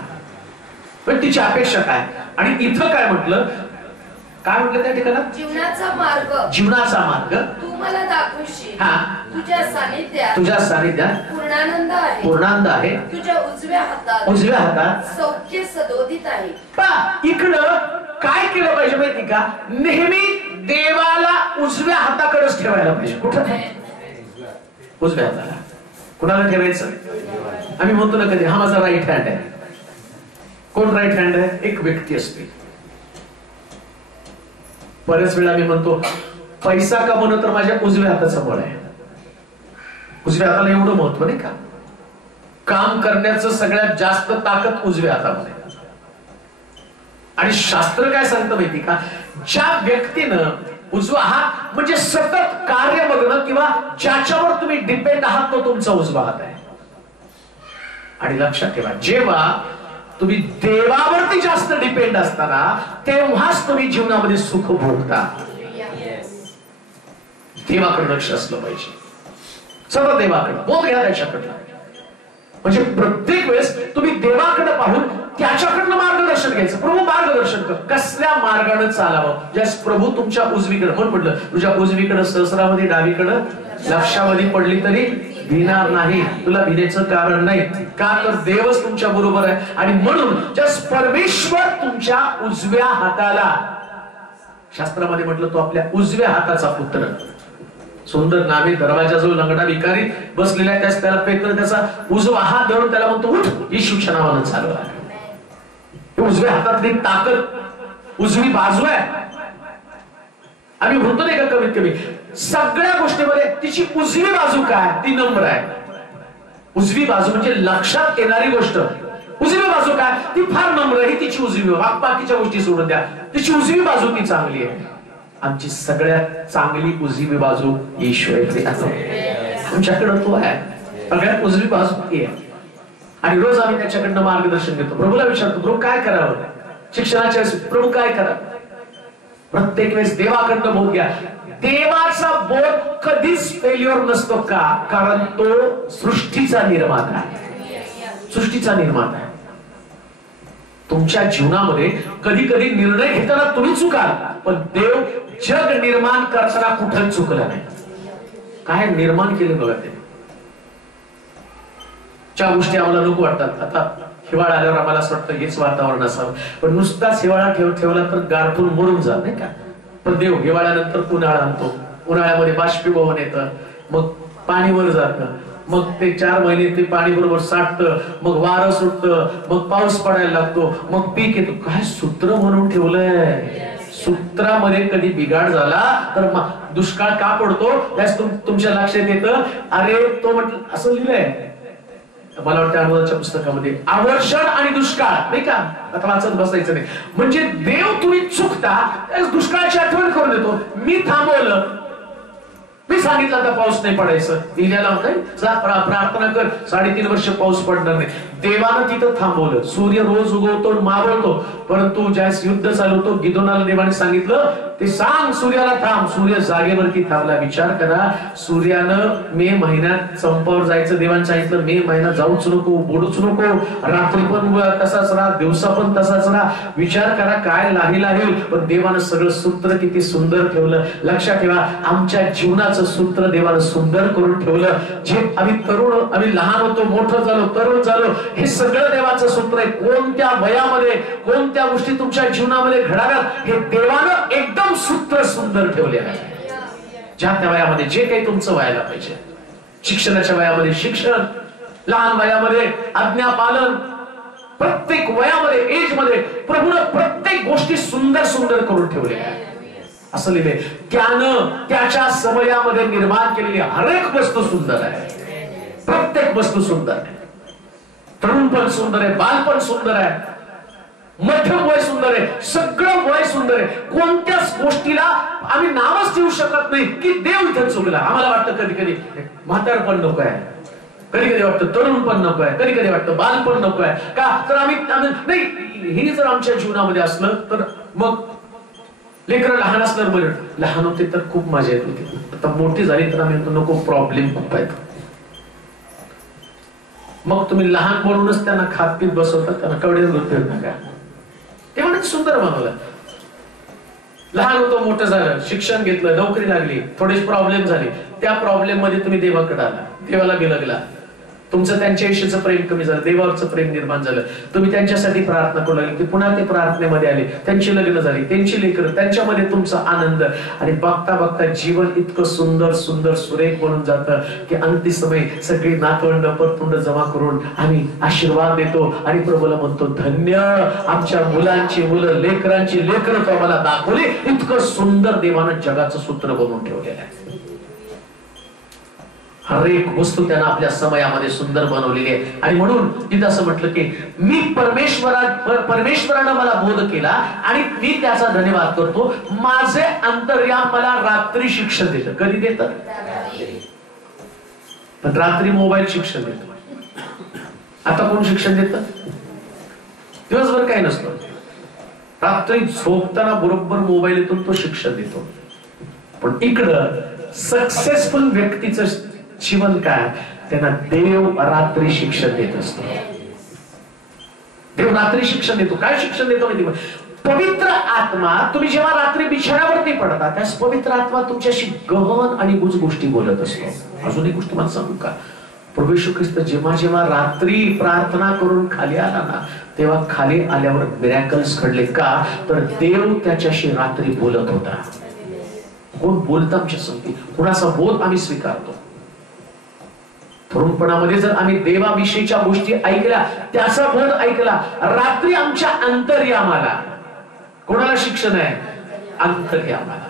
पण तिची अपेक्षा काय? आणि इथं काय म्हटलं, काय म्हटलं त्या ठिकाणी? जीवनाचा मार्ग तू मला दाखवशील. तुझ्या सानिध्यात पूर्णानंद आहे, तुझ्या उजव्या हातात सौख्य सदोदित आहे. इकडं काय केलं पाहिजे माहिती का? नेहमी देवाला उजव्या हाताकडेच ठेवायला पाहिजे. कुठं? उजव्या हाताला. कुणाला ठेवायचं? आम्ही म्हणतो ना कधी हा माझा राईट हँड आहे. कोण राईट हँड आहे? एक व्यक्ती असते. बऱ्याच वेळा मी म्हणतो पैसा कमवणं तर माझ्या उजव्या हाताचं बळ आहे. उजव्या हाताला एवढं महत्व नाही का? काम करण्याचं सगळ्यात जास्त ताकद उजव्या हातामध्ये. आणि शास्त्र काय सांगतं माहिती का? ज्या व्यक्तीनं उजवा हात म्हणजे सतत कार्य बघणं किंवा ज्याच्यावर तुम्ही डिपेंड आहात तो तुमचा उजवा हात आहे. आणि लक्षात ठेवा, जेव्हा तुम्ही देवावरती जास्त डिपेंड असताना तेव्हाच तुम्ही जीवनामध्ये सुख भोगता. देवाकडे लक्ष असलं पाहिजे, सतत देवाकडे बोध घ्या त्याच्याकडनं. म्हणजे प्रत्येक वेळेस तुम्ही देवाकडे पाहून त्याच्याकडनं मार्गदर्शन घ्यायचं. प्रभू मार्गदर्शन कर, कसल्या मार्गाने चालावं. ज्यास प्रभू तुमच्या उजवीकडे, कोण म्हटलं तुझ्या उजवीकडे सहस्रामध्ये डावीकडे लक्षामध्ये पडली तरी भिणार नाही. तुला भिण्याचं कारण नाही, का तर देवच तुमच्या बरोबर आहे. आणि म्हणून ज्यास परमेश्वर तुमच्या उजव्या हाताला, शास्त्रामध्ये म्हटलं तो आपल्या उजव्या हाताचा पुत्र. सुंदर नामे दरवाजाजवळ लंगडा भिकारी बसलेला त्यास त्याला पेत्र त्याचा उजवा हात धरून त्याला म्हणतो उठ, येशूच्या नावानं चालू आहे. उजव्या हातातली ताकद, उजवी बाजू आहे. आम्ही म्हणतो नाही का कमीत कमी सगळ्या गोष्टीमध्ये तिची उजवी बाजू काय? ती नम्र आहे. उजवी बाजू म्हणजे लक्षात येणारी गोष्ट. उजवी बाजू काय? ती फार नम्र आहे. तिची उजवी, बाकीच्या गोष्टी सोडून द्या, तिची उजवी बाजू ती चांगली आहे. आमची सगळ्यात चांगली उजवी बाजू येशू आहे. आमच्याकडे तो आहे, सगळ्यात उजवी बाजू ती आहे. आणि रोज आम्ही त्याच्याकडनं मार्गदर्शन घेतो. प्रभूला विचारतो प्रभू काय करावं, शिक्षणाच्या प्रभू काय करावं. प्रत्येक वेळेस देवाकडनं बोध घ्या. देवाचा बोध कधीच फेल्युअर नसतो. का? कारण तो सृष्टीचा निर्माता आहे. सृष्टीचा निर्माता आहे. तुमच्या जीवनामध्ये कधी कधी निर्णय घेताना तुम्ही चुकाल, पण देव जग निर्माण करताना कुठंच चुकला नाही. काय निर्माण केलं बघा ते. ज्या गोष्टी आम्हाला नको वाटतात, आता हिवाळा आल्यावर आम्हाला असं वाटतं हेच वातावरण असावं, पण नुसताच हिवाळा ठेवला तर गारठून मरून जात नाही का. पण देव हिवाळ्यानंतर उन्हाळा आणतो. उन्हाळ्यामध्ये बाष्पीभवन येतं, मग पाणी वर जातं, मग ते 4 महिने ते पाणी बरोबर साठतं, मग वारं सुटतं, मग पाऊस पडायला लागतो, मग पीक येतो. काय सूत्र म्हणून ठेवलंय. सूत्रामध्ये कधी बिघाड झाला तर दुष्काळ का पडतो त्यास तुमच्या लक्षात येतं. अरे तो म्हटलं असं लिहिलंय मला वाटतं अनुवादाच्या पुस्तकामध्ये आवर्षण आणि दुष्काळ नाही का, आता वाचत बसायचं नाही. म्हणजे देव तुम्ही चुकता दुष्काळाची आठवण करून देतो. मी थांबवलं, मी सांगितलं आता पाऊस नाही पडायचं, इल्याला प्रार्थना कर 3.5 वर्ष पाऊस पडणार नाही. देवानं तिथं थांबवलं. सूर्य रोज उगवतो मावळतो, परंतु ज्यावेळेस युद्ध चालू होतं गिदोनाला देवाने सांगितलं ते सांग सूर्याला थांब. सूर्य जागेवरती थांबला. विचार करा, सूर्यानं मे महिन्यात संपावर जायचं देवाने सांगितलं, मे महिना जाऊच नको, बुडूच नको, रात्री पण तसाच राहा, दिवसा पण तसाच राहा. विचार करा काय लाही लागेल, पण देवानं सगळं सूत्र किती सुंदर ठेवलं. लक्षात ठेवा, आमच्या जीवनाचं सूत्र देवानं सुंदर करून ठेवलं. जे आम्ही लहान होतो, मोठं झालो, तरुण झालो, हे सगळं देवाचं सूत्र आहे. कोणत्या वयामध्ये कोणत्या गोष्टी तुमच्या जीवनामध्ये घडाव्यात हे देवानं एकदम सूत्र सुंदर ठेवलेलं आहे. ज्या त्या वयामध्ये जे काही तुमचं व्हायला पाहिजे, शिक्षणाच्या वयामध्ये शिक्षण, लहान वयामध्ये आज्ञापालन, प्रत्येक वयामध्ये एज मध्ये प्रभूनं प्रत्येक गोष्टी सुंदर सुंदर करून ठेवलेल्या आहे. असं लिहिले, त्यानं त्याच्या समयामध्ये निर्माण केलेली हर एक वस्तू सुंदर आहे. प्रत्येक वस्तू सुंदर आहे. तरुण पण सुंदर आहे, बाल पण सुंदर आहे, मध्यम वय सुंदर आहे, सगळं वय सुंदर आहे. कोणत्याच गोष्टीला आम्ही नावच देऊ शकत नाही की देव इथं चुकला. आम्हाला वाटतं कधी कधी म्हातार पण नको आहे, कधी कधी वाटतं तरुण पण नको आहे, कधी कधी वाटतं बाल पण नको आहे. का तर आम्ही नाही, हे जर आमच्या जीवनामध्ये असलं तर मग लेकरं लहान असणार बरं, लहान होते तर खूप मजा येत होती, आता मोठी झाली तर आम्ही नको, प्रॉब्लेम खूप आहेत. मग तुम्ही लहान म्हणूनच त्यांना खात पीत बसवतात, त्यांना कवडे नका. ते म्हणजे सुंदर बनवलं. लहान होतो, मोठं झालं, शिक्षण घेतलं, नोकरी लागली, थोडेच प्रॉब्लेम झाले, त्या प्रॉब्लेम मध्ये तुम्ही देवाकडे आला, देवाला बिलगला, तुमचं त्यांच्याविषयीचं प्रेम कमी झालं, देवावरचं प्रेम निर्माण झालं, तुम्ही त्यांच्यासाठी प्रार्थना करू लागली की पुन्हा ते प्रार्थनेमध्ये आले, त्यांची लग्न झाली, त्यांची लेकरं, त्यांच्यामध्ये तुमचा आनंद, आणि बघता बघता जीवन इतकं सुंदर सुंदर सुरेख बनून जातं की अंतिम समय सगळी नातवंड परतुंड जमा करून आम्ही आशीर्वाद देतो आणि प्रभूला म्हणतो धन्य आमच्या मुलांची मुलं, लेकरांची लेकरं तो आम्हाला दाखवली. इतकं सुंदर देवानं जगाचं सूत्र बनवून ठेवलेलं आहे. हर एक वस्तू त्यानं आपल्या समयामध्ये सुंदर बनवलेली आहे. आणि म्हणून तिथं असं म्हटलं की मी परमेश्वरानं मला बोध केला आणि मी त्याचा धन्यवाद करतो. माझे अंतर्याम मला रात्री शिक्षण देतं. कधी देतं? पण रात्री मोबाईल शिक्षण देतो. आता कोण शिक्षण देतं? दिवसभर काही नसतं, रात्री झोपताना बरोबर मोबाईल येतो, तो शिक्षण देतो. पण इकडं सक्सेसफुल व्यक्तीचं जीवन काय, त्यांना देव रात्री शिक्षण देत असतो. देव रात्री शिक्षण देतो. काय शिक्षण देतो माहिती? पवित्र आत्मा. तुम्ही जेव्हा रात्री बिछाण्यावरती पडता त्यास पवित्र आत्मा तुमच्याशी गहन आणि गुज गोष्टी बोलत असतो. अजून एक गोष्ट तुम्हाला सांगू का? प्रभू येशू ख्रिस्त जेव्हा जेव्हा रात्री प्रार्थना करून खाली आला ना, तेव्हा खाली आल्यावर मिरॅकल्स घडले. का तर देव त्याच्याशी रात्री बोलत होता. कोण बोलतं आमच्या संगती, कुणाचा बोध आम्ही स्वीकारतो. तरुणपणामध्ये जर आम्ही देवाविषयीच्या गोष्टी ऐकल्या, त्याचा बोध ऐकला, रात्री आमच्या अंतर्यामाला, कोणाला शिक्षण आहे? अंतर्यामाला.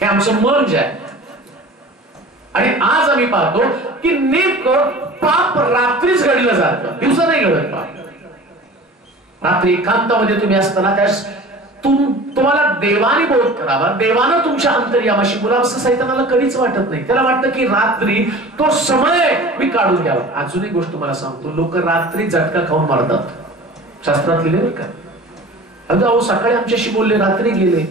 हे आमचं मन जे आहे. आणि आज आम्ही पाहतो की नेमकं पाप रात्रीच घडलं जातं, दिवसा नाही घडत पाप. रात्री एकांतामध्ये तुम्ही असताना त्यास तुम्हाला देवाने बोध करावा, देवानं तुमच्या अंतर्यामाशी बोलावं असं सैतानाला कधीच वाटत नाही. त्याला वाटतं की रात्री तो समय मी काढून घ्यावा. अजून एक गोष्ट तुम्हाला सांगतो, लोक रात्री झटका खाऊन मारतात. शास्त्रात लिहिले का? अगं सकाळी आमच्याशी बोलले, रात्री गेले.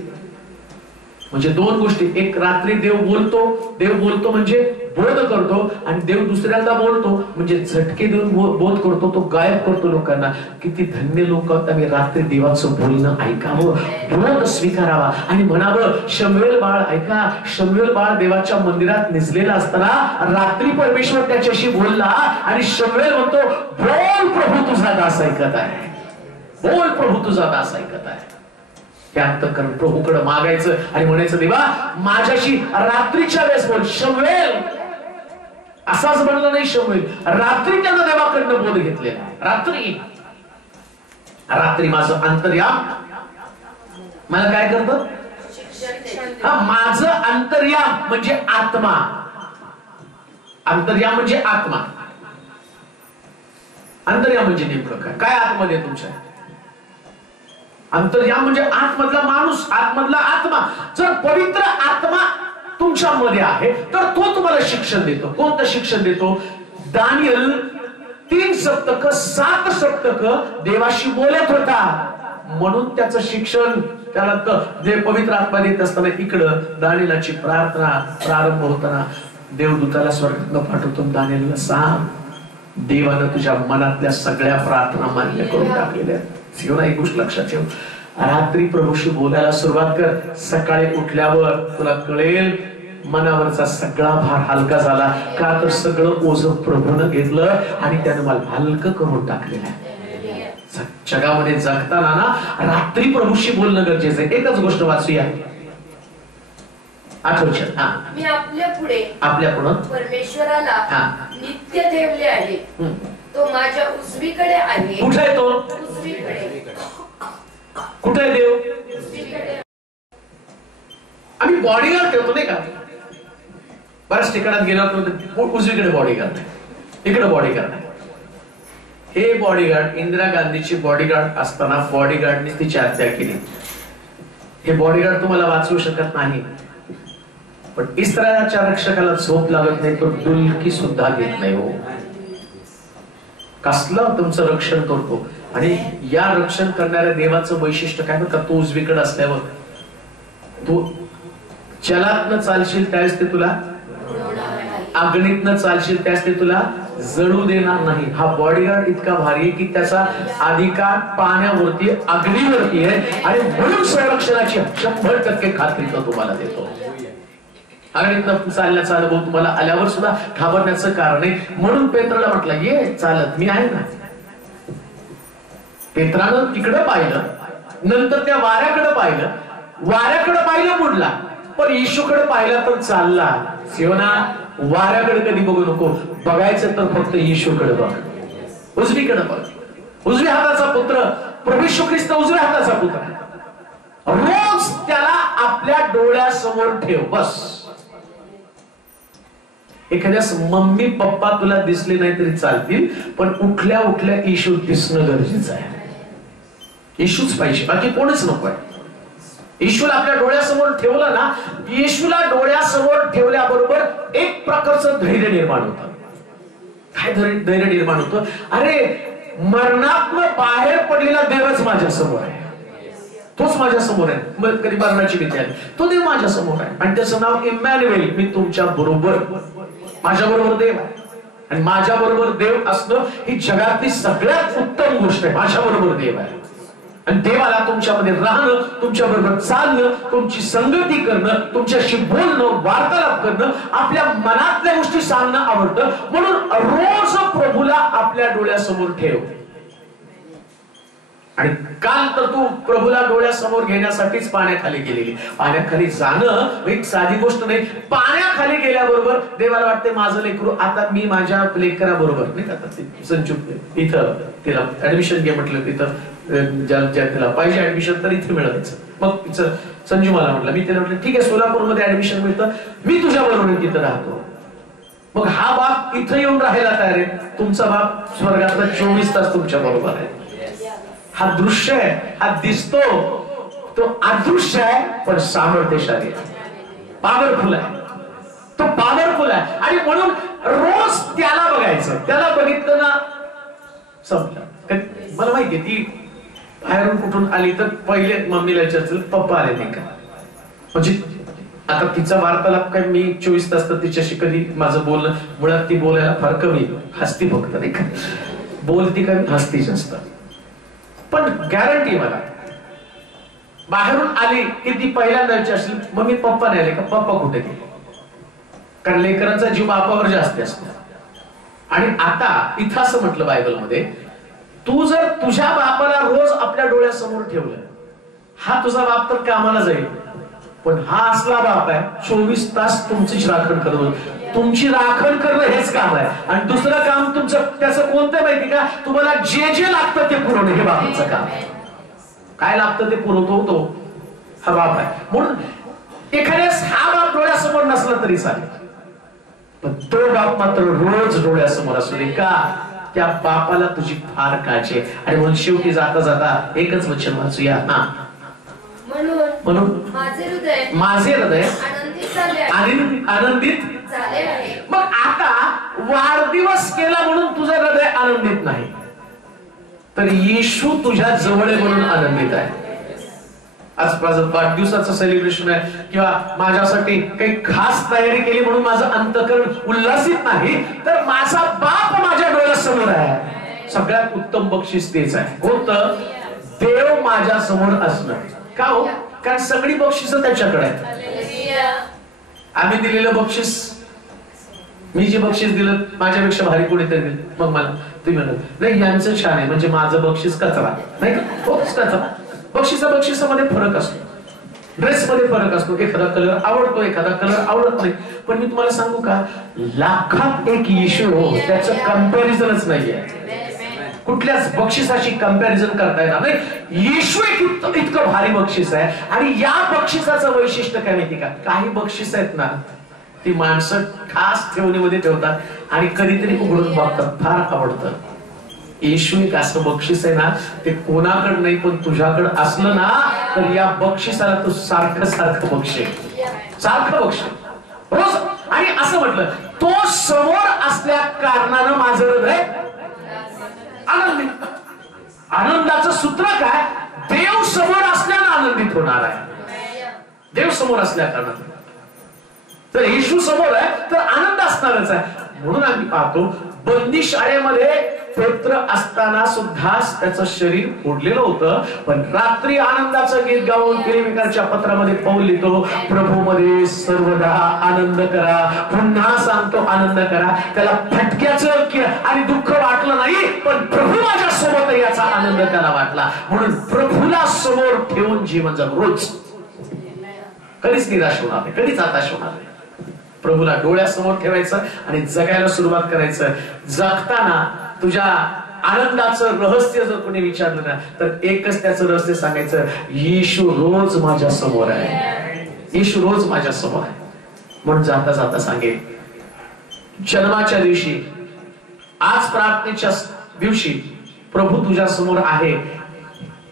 म्हणजे दोन गोष्टी, एक रात्री देव बोलतो म्हणजे बोध करतो, आणि देव दुसऱ्यांदा बोलतो म्हणजे झटके देऊन बोध करतो, तो गायब करतो लोकांना. किती धन्य लोक आम्ही रात्री देवाचं बोलणं ऐकावं, बोध स्वीकारावा आणि म्हणावं शमूएल बाळ ऐका. शमूएल बाळ देवाच्या मंदिरात निजलेला असताना रात्री परमेश्वर त्याच्याशी बोलला आणि शमूएल म्हणतो बोल प्रभू तुझा दास ऐकत आहे, बोल प्रभू तुझा दास ऐकत आहे. त्यानंतर प्रभूकडे मागायचं आणि म्हणायचं देवा माझ्याशी रात्रीच्या वेळेस बोल. शमूएल असाच म्हणलं नाही, शमूएल रात्री त्यानं देवाकडनं बोध घेतलेला. रात्री माझं अंतर्याम मला काय करतं? हा, माझं अंतर्याम म्हणजे आत्मा. अंतर्याम म्हणजे आत्मा. अंतर्याम म्हणजे नेमकं काय? काय आतमध्ये तुमच्या? अंतर्याम म्हणजे आतमधला माणूस, आतमधला आत्मा. जर पवित्र आत्मा तुमच्यामध्ये आहे तर तो तुम्हाला शिक्षण देतो. कोणतं शिक्षण देतो? दानियल 3 सप्तक 7 सप्तक देवाशी बोलत होता, म्हणून त्याचं शिक्षण त्याला जे पवित्र आत्मा देत असताना इकडं दानियेलाची प्रार्थना प्रारंभ होताना देवदूताला स्वर्गातून पाठवतो, दानियेलला सांग देवानं तुझ्या मनातल्या सगळ्या प्रार्थना मान्य करून टाकलेल्या. शिवना एक गोष्ट लक्षात ठेव, रात्री प्रभूशी बोलायला सुरुवात कर, सकाळी उठल्यावर तुला कळेल मनावरचा सगळा भार हलका झाला. का तर सगळं ओझं प्रभूनं घेतलं आणि त्यानं मला हलकं करून टाकलेलं आहे. जगामध्ये जगताना ना रात्री प्रभूशी बोलणं गरजेचं आहे. एकच गोष्ट वाचूया, आठवण. मी आपल्या पुढे परमेश्वराला नित्य ठेवले आहे, तो माझ्या उजवीकडे आहे. कुठे आहे तो? उजवीकडे. कुठे आहे देव? उजवीकडे. आम्ही बॉडीगार्ड ठेवतो नाही का? बऱ्याच ठिकाणात गेल्यावर उजवीकडे बॉडीगार्ड, इकडे बॉडीगार्ड आहे. हे बॉडीगार्ड इंदिरा गांधीची बॉडीगार्ड असताना बॉडीगार्डने तिची हत्या केली. हे बॉडीगार्ड तुम्हाला वाचवू शकत नाही, पण इस्रायलच्या रक्षकाला झोप लागत नाही तो डुलकी सुद्धा घेत नाही. हो, कसलं तुमचं रक्षण करतो. आणि या रक्षण करणाऱ्या देवाचं वैशिष्ट्य काय बघा, तो उजवीकडे असल्यावर तू जलातनं चालशील त्यावेळेस ते तुला, अग्नीतनं चालशील त्यावेळेस ते तुला जळू देणार नाही. हा बॉडीगार्ड इतका भारी आहे की त्याचा अधिकार पाण्यावरती अग्नीवरती आहे आणि म्हणून संरक्षणाची 100% खात्री तो तुम्हाला देतो. अग्नीतनं चालण्याचा अनुभव तुम्हाला आल्यावर सुद्धा घाबरण्याचं कारण आहे. म्हणून पेत्राला म्हटलं ये चालत, मी आहे ना. पेत्रानं तिकडं पाहिलं, नंतर त्या वाऱ्याकडे पाहिलं बुडला, पण येशूकडे पाहिला तर चालला. शिवना, वाऱ्याकडे कधी बघू नको, बघायचं तर फक्त येशूकडे बघ, उजवीकडे बघ. उजव्या हाताचा पुत्र प्रभू येशू ख्रिस्त उजव्या हाताचा पुत्र, रोज त्याला आपल्या डोळ्यासमोर ठेव. बस. एखाद्यास मम्मी पप्पा तुला दिसले नाही तरी चालतील, पण उठल्या उठल्या येशू दिसणं गरजेचं आहे. येशूच पाहिजे, बाकी कोणच नको आहे. येशूला आपल्या डोळ्यासमोर ठेवलं ना, येशूला डोळ्यासमोर ठेवल्याबरोबर एक प्रकारचं धैर्य निर्माण होतं. काय धैर्य निर्माण होतं? अरे मरणात्म बाहेर पडलेला देवच माझ्या समोर आहे, तोच माझ्या समोर आहे. मग कधी मरणाची भीती आहे, तो देव माझ्या समोर आहे आणि त्याचं नाव इमॅन्युएल, मी तुमच्या बरोबर. माझ्या बरोबर देव आहे आणि माझ्या बरोबर देव असणं ही जगातली सगळ्यात उत्तम गोष्ट आहे. माझ्या बरोबर देव आहे आणि देवाला तुमच्यामध्ये राहणं, तुमच्या बरोबर चालणं, तुमची संगती करणं, तुमच्याशी बोलणं, वार्तालाप करणं, आपल्या मनातल्या गोष्टी सांगणं आवडतं. म्हणून रोज प्रभूला आपल्या डोळ्यासमोर ठेव. आणि काल तर तू प्रभूला डोळ्यासमोर घेण्यासाठीच पाण्याखाली गेलेली. पाण्याखाली जाणं एक साधी गोष्ट नाही. पाण्याखाली गेल्याबरोबर देवाला वाटते माझं लेकरू, आता मी माझ्या लेकराबरोबर नाही का, संचू इथं तिला ऍडमिशन घे म्हटलं, तिथं ज्या तिला पाहिजे ऍडमिशन तर इथे मिळायचं. मग तिचं संजू मला म्हटलं, मी तिला म्हटलं ठीक आहे सोलापूरमध्ये ऍडमिशन मिळतं, मी तुझ्या बरोबर तिथं राहतो. मग हा बाप इथं येऊन राहायला तयार आहे, तुमचा बाप स्वर्गातला 24 तास तुमच्या बरोबर आहे. हा दृश्य आहे, हा दिसतो, तो अदृश्य आहे पण सामर्थ्यशाली आहे, पॉवरफुल आहे. तो पॉवरफुल आहे आणि म्हणून रोज त्याला बघायचं. त्याला बघितलं ना संपलं. मला माहितीये ती बाहेरून कुठून आली तर पहिले मम्मीला विचारतील पप्पा आले नाही का, म्हणजे आता तिचा वार्तालाप काय मी 24 तास तर तिच्याशी कधी माझं बोलणं, मुळात ती बोलायला फार कमी, हसती फक्त नाही का, बोलती कमी हसती जास्त. पण गॅरंटी मला बाहेरून आली की ती पहिल्यांदा विचारशील मम्मी पप्पा नाही आले का, पप्पा कुठे गेले, कारण लेकरांचा जीव बापावर जास्त असतो. आणि आता इथं असं म्हटलं बायबलमध्ये, तू जर तुझ्या बापाला रोज आपल्या डोळ्यासमोर ठेवलं, हा तुझा बाप तर कामाला जाईल, पण हा असला बाप आहे 24 तास तुमचीच राखण करणं, तुमची राखण करणं हेच काम आहे. आणि दुसरं काम तुमचं त्याचं कोणतं माहिती का, तुम्हाला जे जे लागतं ते पुरवणं, हे बापाचं काम आहे. काय लागतं ते पुरवतो तो हा बाप आहे. म्हणून एखाद्यास हा बाप डोळ्यासमोर नसला तरी चालेल, पण तो बाप मात्र रोज डोळ्यासमोर असू दे. का त्या बापाला तुझी फार काळजी आहे. आणि म्हणून शेवटी जाता जाता एकच वचन वाचूया. म्हणून माझे हृदय आनंदित झाले आहे. मग आता वाढदिवस केला म्हणून तुझं हृदय आनंदित नाही, तर येशू तुझ्या जवळ आहे म्हणून आनंदित आहे. आज माझं वाढदिवसाचं सेलिब्रेशन आहे किंवा माझ्यासाठी काही खास तयारी केली म्हणून माझं अंतःकरण उल्हासित नाही, तर माझा बाप माझ्या डोळ्यासमोर आहे. सगळ्यात उत्तम बक्षीस तेच आहे. कोणतं? देव माझ्या समोर असणं. का हो? कारण सगळी बक्षिसं त्याच्याकडे आहेत. आम्ही दिलेलं बक्षीस, मी जे बक्षीस दिलं माझ्यापेक्षा भारी कोणीतरी दिलं, मग मला तुम्ही म्हणत नाही यांचं छान आहे म्हणजे माझं बक्षीस कचरा नाही का? तोच कचरा. बक्षिसामध्ये फरक असतो, ड्रेसमध्ये फरक असतो. एखादा कलर आवडतो, एखादा कलर आवडत नाही. पण मी तुम्हाला सांगू का, लाखात एक येशू हो, त्याचं कंपॅरिझनच नाहीये. कुठल्याच बक्षिसाशी कंपॅरिझन करता येणार नाही. येशू एक इतकं भारी बक्षीस आहे. आणि या बक्षिसाचं वैशिष्ट्य काय माहिती का? काही बक्षीस आहेत ना, ती माणसं खास ठेवणीमध्ये ठेवतात आणि कधीतरी उघडून बघतात, फार आवडतं. येशू एक असं बक्षीस आहे ना, ते कोणाकडे नाही पण तुझ्याकडे असलं ना, तर या बक्षिसाला तू सारखं सारखं बक्षीस, सारखं बक्षीस रोज. आणि असं म्हटलं, तो समोर असल्या कारणानं माझं हृदय आनंदित. आनंदाचं सूत्र काय? देव समोर असल्यानं आनंदित होणार आहे. देव समोर असल्या कारणानं. तर येशू समोर आहे तर आनंद असणारच आहे. म्हणून आम्ही पाहतो बंदी शाळेमध्ये पेत्र असताना सुद्धा त्याचं शरीर फोडलेलं होतं, पण रात्री आनंदाचं गीत गाऊन फिलिपिकरच्या पत्रामध्ये पाऊल लिहितो, प्रभूमध्ये सर्वदा आनंद करा. पुन्हा सांगतो आनंद करा. त्याला फटक्याचं आणि दुःख वाटलं नाही, पण प्रभू माझ्या सोबत याचा आनंद त्याला वाटला. म्हणून प्रभूला समोर ठेवून जीवन जग. रोज कधीच निराश होणार नाही, कधीच हताश होणार नाही. प्रभूला डोळ्यासमोर ठेवायचं आणि जगायला सुरुवात करायचं. जगताना तुझ्या आनंदाचं रहस्य जर कोणी विचारलं ना, तर एकच त्याचं रहस्य सांगायचं, येशू रोज माझ्या समोर आहे. येशू रोज माझ्या समोर आहे. म्हणून जाता जाता सांगेल, जन्माच्या दिवशी, आज प्रार्थनेच्या दिवशी प्रभू तुझ्या समोर आहे.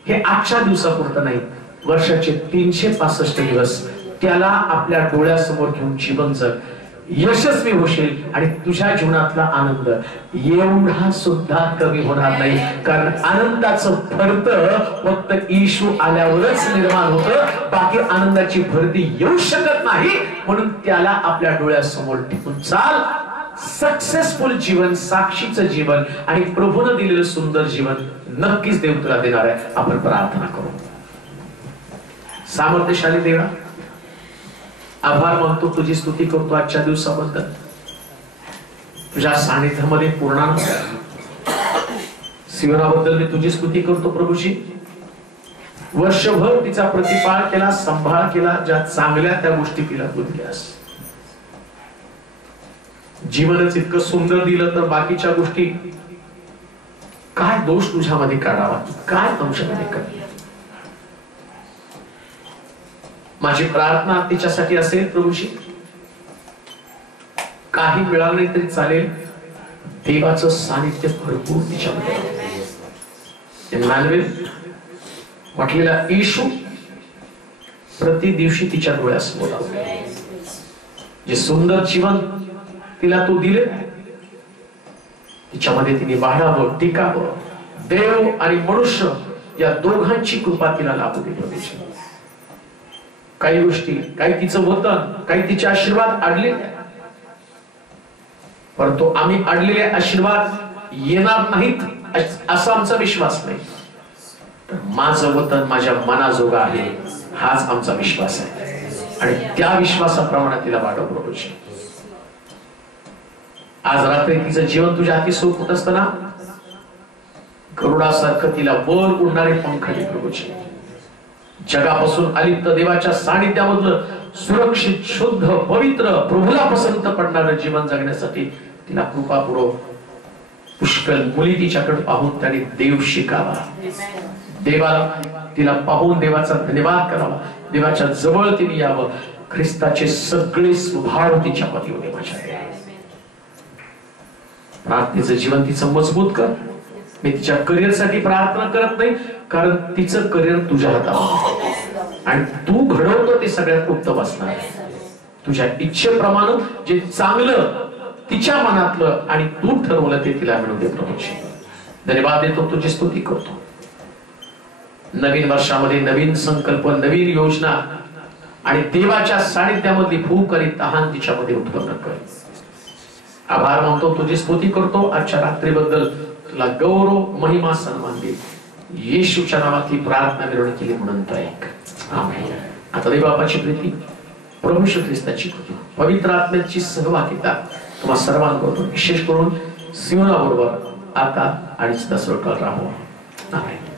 हे आजच्या दिवसापुरतं नाही, वर्षाचे 365 दिवस त्याला आपल्या डोळ्यासमोर घेऊन जीवन जग. यशस्वी होशील आणि तुझ्या जीवनातला आनंद एवढा सुद्धा कमी होणार नाही. कारण आनंदाचं भरत फक्त येशू आल्यावरच निर्माण होतं. बाकी आनंदाची भरती येऊ शकत नाही. म्हणून त्याला आपल्या डोळ्यासमोर ठेवून चाल. सक्सेसफुल जीवन, साक्षीचं जीवन आणि प्रभूने दिलेलं सुंदर जीवन नक्कीच देव तुला देणार आहे. आपण प्रार्थना करू. सामर्थ्यशाली देवा, आभार मानतो, तुझी स्तुती करतो आजच्या दिवसाबद्दल. तुझ्या सानिध्यामध्ये पूर्ण सियोनाबद्दल मी तुझी स्तुती करतो प्रभूजी. वर्षभर तिचा प्रतिपाळ केला, सांभाळ केला, ज्या चांगल्या त्या गोष्टी तिला तू दिल्यास. जीवनच इतकं सुंदर दिलं तर बाकीच्या गोष्टी काय दोष तुझ्यामध्ये काढावा, काय अंशामध्ये काढावा. माझी प्रार्थना तिच्यासाठी असेल प्रभूजी, काही मिळालं नाही तरी चालेल, देवाचं सानिध्य भरपूर तिच्यामध्ये मानवेल म्हटलेला येशू प्रति दिवशी तिच्या डोळ्यासमोर लावले. जे सुंदर जीवन तिला तू दिले, तिच्यामध्ये तिने वाढावं, टिकावं. देव आणि मनुष्य या दोघांची कृपा तिला लाभू दे प्रभूजी. काही गोष्टी, काही तिचं वतन, काही तिचे आशीर्वाद अडले, परंतु आम्ही अडलेले आशीर्वाद येणार नाहीत असा आमचा विश्वास नाही. माझं वतन माझ्या मनाजोगा आहे हाच आमचा विश्वास आहे. आणि त्या विश्वासाप्रमाणे तिला वाढव प्रभूजी. आज रात्री तिचं जीवन तुझ्या हाती सोपत असताना गरुडासारखं तिला वर उडणारे पंख दे प्रभूजी. जगापासून अलिप्त देवाच्या सानिध्यामधलं सुरक्षित, शुद्ध, पवित्र, प्रभूला पसंत पडणारं जीवन जगण्यासाठी तिला कृपा पुरव. पुष्कळ मुली तिच्याकडे पाहून त्याने देव शिकावा, देवाला तिला पाहून देवाचा धन्यवाद करावा, देवाच्या जवळ तिने यावं. ख्रिस्ताचे सगळे स्वभाव तिच्यामध्ये होते माझ्या. प्रार्थनेचं जीवन तिचं मजबूत कर. मी तिच्या करिअरसाठी प्रार्थना करत नाही, कारण तिचं करिअर तुझ्या हातात आणि तू घडवतो ते सगळ्यात उत्तम असणार. तुझ्या इच्छेप्रमाणे जे चांगलं तिच्या मनातलं आणि तू ठरवलं ते तिला मिळू दे प्रभूची. धन्यवाद देतो, तुझी स्तुती करतो. नवीन वर्षामध्ये नवीन संकल्प, नवीन योजना आणि देवाच्या सानिध्यामधली भूक आणि तहान तिच्यामध्ये उत्पन्न कर. आभार मानतो, तुझी स्तुती करतो. आजच्या रात्रीबद्दल तुला गौरव, महिमा, सन्मान दे. येशूच्या नावात ही प्रार्थना विनवणी केली म्हणून तो ऐक. आमेन. आता देवबापाची प्रीती, प्रभू श्री ख्रिस्ताची कृपा, पवित्र आत्म्याची सहभागिता तुम्हा सर्वांबरोबर, विशेष करून सिंहनाबरोबर आता आणि सदा सर्वकाळ राहो. आमेन.